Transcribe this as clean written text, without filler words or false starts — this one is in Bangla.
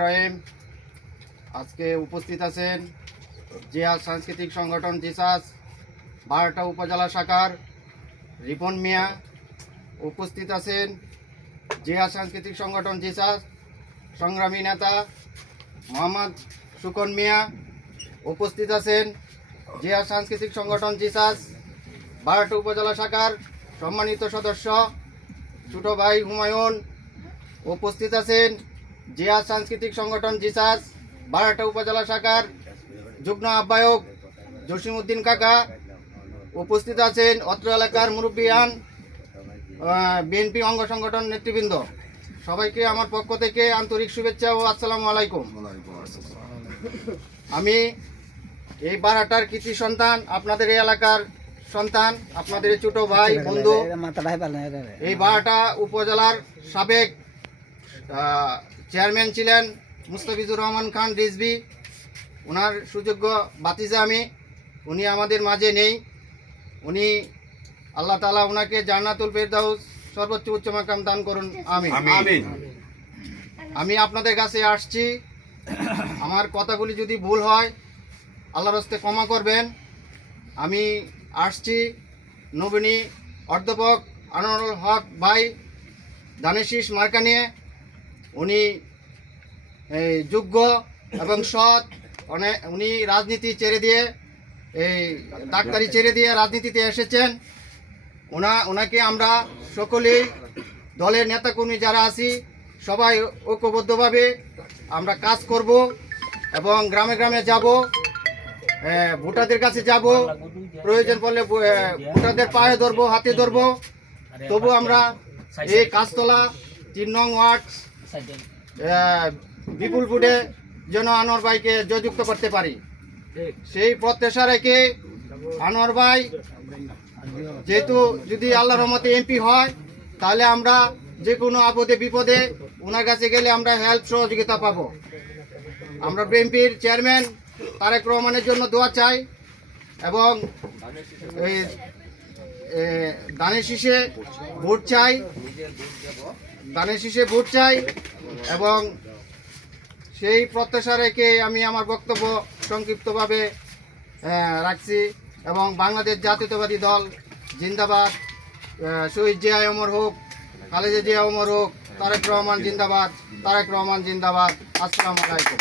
রহিম আজকে উপস্থিত আছেন জিয়া সাংস্কৃতিক সংগঠন জিসাস 12টা উপজেলা শাখার রিপন মিয়া। উপস্থিত আছেন জিয়া সাংস্কৃতিক সংগঠন জিসাস সংগ্রামী নেতা মোহাম্মদ সুকন মিয়া। উপস্থিত আছেন জিয়া সাংস্কৃতিক সংগঠন জিসাস 12টা উপজেলা শাখার সম্মানিত সদস্য ছোট ভাই হুমায়ুন। উপস্থিত আছেন জিয়া সাংস্কৃতিক সংগঠন জিসাস 12টা উপজেলা শাখার যুগ্ম আহ্বায়ক জসিমউদ্দিন কাকা। উপস্থিত আছেন অত্র এলাকার মুরব্বিয়ান বিএনপি অঙ্গ সংগঠন নেতৃবৃন্দ। সবাইকে আমার পক্ষ থেকে আন্তরিক শুভেচ্ছা ও আসসালামু আলাইকুম। আমি এই 12টার কৃতি সন্তান, আপনাদের এই এলাকার সন্তান, আপনাদের ছোট ভাই বন্ধু। এই 12টা উপজেলার সাবেক চেয়ারম্যান ছিলেন মুস্তাফিজুর রহমান খান রিজভী, ওনার সুযোগ্য ভাতিজা আমি। উনি আমাদের মাঝে নেই। উনি আল্লাহ তাআলা ওনাকে জান্নাতুল ফেরদাউস সর্বোচ্চ উচ্চ মাকাম দান করুন, আমিন। আমি আপনাদের কাছে আসছি, আমার কথাগুলি যদি ভুল হয় আল্লাহর হস্তে ক্ষমা করবেন। আমি আসছি নবীনী অধ্যাপক আনোয়ারুল হক ভাই দানেশিস মার্কা নিয়ে। উনি যোগ্য এবং সৎ, উনি রাজনীতি ছেড়ে দিয়ে এই ডাক্তারি ছেড়ে দিয়ে রাজনীতিতে এসেছেন। ওনাকে আমরা সকলেই দলের নেতাকর্মী যারা আছি সবাই ঐক্যবদ্ধভাবে আমরা কাজ করব এবং গ্রামে গ্রামে যাব, ভোটারদের কাছে যাব, প্রয়োজন পড়লে ভোটারদের পায়ে ধরবো, হাতে ধরবো। তবু আমরা এই কাজতলা 3 নং ওয়ার্ড বিপুল ভোটে যেন আনোয়ার ভাইকে জয়যুক্ত করতে পারি, সেই প্রত্যাশা রেখে আনোয়ার ভাই যেহেতু যদি আল্লাহর রহমতে এমপি হয় তাহলে আমরা যে কোনো আপদে বিপদে ওনার কাছে গেলে আমরা হেল্প সহযোগিতা পাবো। আমরা বিএনপির চেয়ারম্যান তারেক রহমানের জন্য দোয়া চাই এবং এই দানের শীষে ভোট চাই, দানের শীষে ভোট চাই এবং সেই প্রত্যাশা রেখে আমি আমার বক্তব্য সংক্ষিপ্তভাবে রাখছি। এবং বাংলাদেশ জাতীয়তাবাদী দল জিন্দাবাদ, শহীদ জিয়া অমর হোক, খালেদা জিয়া অমর হোক, তারেক রহমান জিন্দাবাদ, তারেক রহমান জিন্দাবাদ। আসসালামু আলাইকুম।